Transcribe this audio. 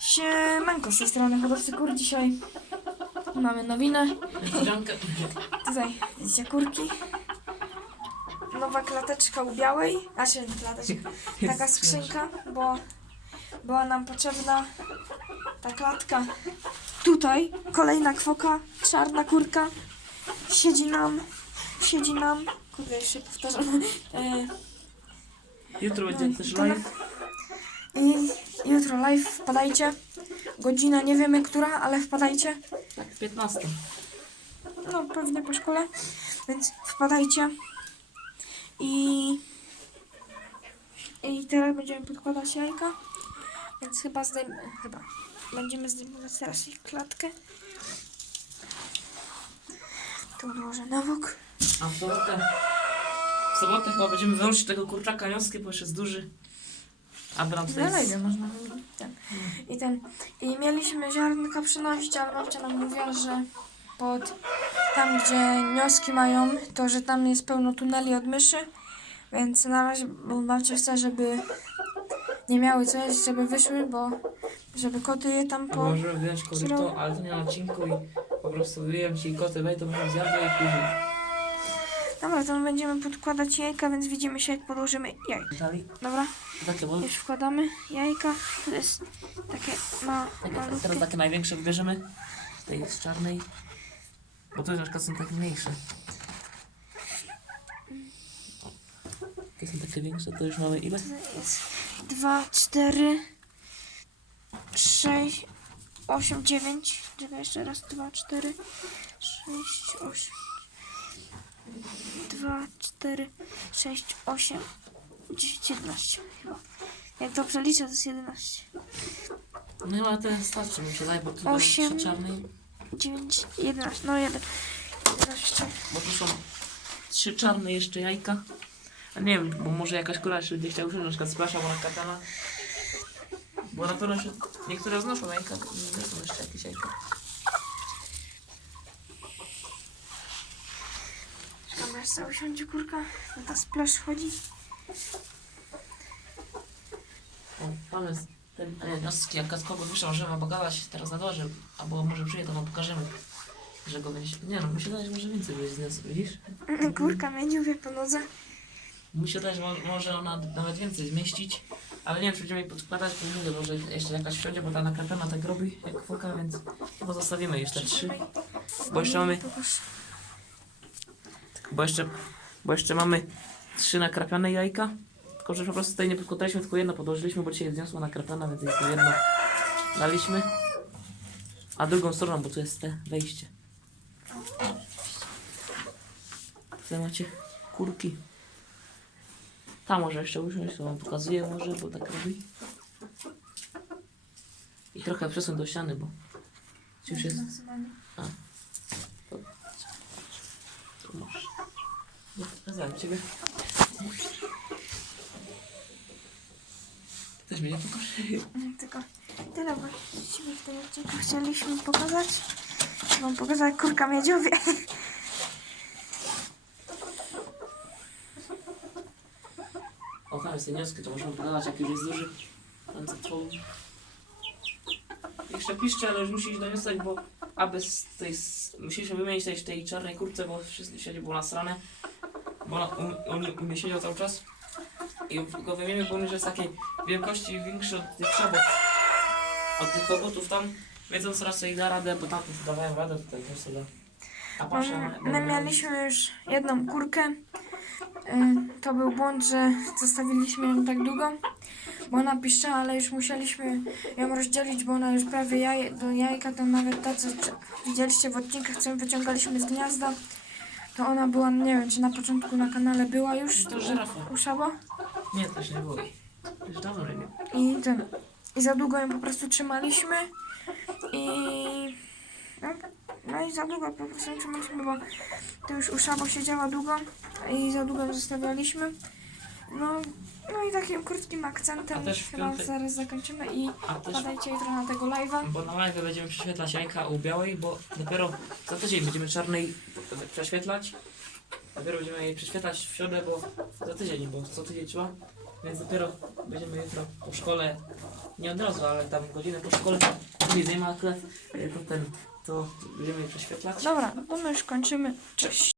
Siemanko, z tej strony hodowcy kur. Dzisiaj mamy nowinę. Tutaj widzicie kurki. Nowa klateczka u białej. Znaczy nie klateczka, taka skrzynka, bo była nam potrzebna ta klatka. Tutaj kolejna kwoka, czarna kurka. Siedzi nam, siedzi nam. Kurde, jeszcze powtarzam. E, Jutro No będzie też to na- live. Jutro live wpadajcie. Godzina nie wiemy która, ale wpadajcie. Tak, 15. No pewnie po szkole. Więc wpadajcie. I i teraz będziemy podkładać jajka. Więc chyba zdejmę, chyba będziemy zdejmować teraz ich klatkę. Tu odłożę na bok. A w sobotę. W sobotę chyba będziemy wyłączyć tego kurczaka nioskie, bo już jest duży. A bram Na live można ten. I ten. I mieliśmy ziarnka przynosić, ale babcia nam mówiła, że pod tam gdzie nioski mają, to że tam jest pełno tuneli od myszy. Więc na razie bo babcia chce, żeby nie miały co jeść, żeby wyszły, bo żeby koty je tam po. Możemy wyjąć koryto, ale to nie na odcinku i po prostu wyjem ci koty, wej to może zjadły i później. Dobra, to my będziemy podkładać jajka, więc widzimy się jak podłożymy jajka. Dalej. Dobra, Takie malutkie. już wkładamy jajka. To jest takie ma, Takie, malutkie. teraz takie największe wybierzemy. Tej z czarnej. Bo tu na przykład są takie mniejsze. Te są takie większe, to już mamy ile? jest 2, 4, 6, 8, 9. Czekaj jeszcze raz. 2, 4, 6, 8. 2, 4, 6, 8, 10, 11 chyba. Jak dobrze liczę, to jest 11. No ale to starczy mi się daj, bo tu Osiem. będą trzy czarnej. 9, 11, no 1. 11. Bo tu są trzy czarne jeszcze jajka. A nie wiem, bo może jakaś kura jeszcze będzie chciała usiąść, na przykład splasza, bo na katana. Bo na pewno się niektóre znoszą jajka, nie są jeszcze jakieś jajka. Sobie usiądzie kurka. No ta splash chodzi. O, mamy z- ten e, nosski, jak kogo wyszło, że ma gadać teraz na dworze, albo może przyjdzie, to wam pokażemy. Że go będzie... Nie no, mi się wydaje, że może więcej będzie z nas, widzisz? Kurka miedziuwie po nodze. Mi się wydaje, że mo- może ona nawet więcej zmieścić, ale nie wiem, czy będziemy jej podkładać, bo nie wiem, może jeszcze jakaś wsiądzie, bo ta nakrapiona tak robi jak foka, więc chyba zostawimy jeszcze trzy. Bo jeszcze mamy. Bo jeszcze, bo jeszcze mamy trzy nakrapione jajka, tylko że po prostu tutaj nie podkładaliśmy, tylko jedno podłożyliśmy, bo dzisiaj zniosła nakrapiona, więc tylko jedno daliśmy. A drugą stroną, bo tu jest te wejście. Tutaj macie kurki. Tam może jeszcze usiąść, to wam pokazuję może, bo tak robi. I trochę przesuń do ściany, bo już jest... Tu Pokazałem ciebie. Też mnie nie pokaże. Tylko tyle właściwie w tym odcinku chcieliśmy pokazać. Wam pokazać kurka miedziowie. O, tam jest ten wnioski, to możemy pogadać, jak już jest duży. Tam za. Jeszcze piszcie, ale już musi iść do wniosek, bo aby z tej, musieliśmy wymienić tej, tej czarnej kurce, bo wszyscy siedzi było nasrane. Bo ona, um, on u mnie siedział cały czas. I go wymienił, bo on już jest takiej wielkości większy od tych przebot. Od tych kogutów tam. Wiedząc raz sobie da radę, bo tam dawałem radę tutaj też sobie. A patrzę, My, my mieliśmy już jedną kurkę. Y, To był błąd, że zostawiliśmy ją tak długo, bo ona piszczała, ale już musieliśmy ją rozdzielić, bo ona już prawie jaj, do jajka, to nawet ta, co czy- widzieliście w odcinkach, co wyciągaliśmy z gniazda, to ona była, nie wiem, czy na początku na kanale była już, To żyrafa. u Szabo. Nie, to się nie boi. Już dawno nie. I ten. I za długo ją po prostu trzymaliśmy. I. No, no i za długo po prostu ją trzymaliśmy, bo to już u Szabo siedziała długo i za długo ją zostawialiśmy. No, no i takim krótkim akcentem też w chyba piątek- zaraz zakończymy i A też podajcie jutro na tego live'a. Bo na live będziemy prześwietlać jajka u białej, bo dopiero za tydzień będziemy czarnej prześwietlać. Dopiero będziemy jej prześwietlać w środę, bo za tydzień, bo co tydzień trzeba. Więc dopiero będziemy jutro po szkole nie od razu, ale tam godzinę po szkole widzę, ma akurat y, to ten, to będziemy je prześwietlać. Dobra, no to my już kończymy. Cześć.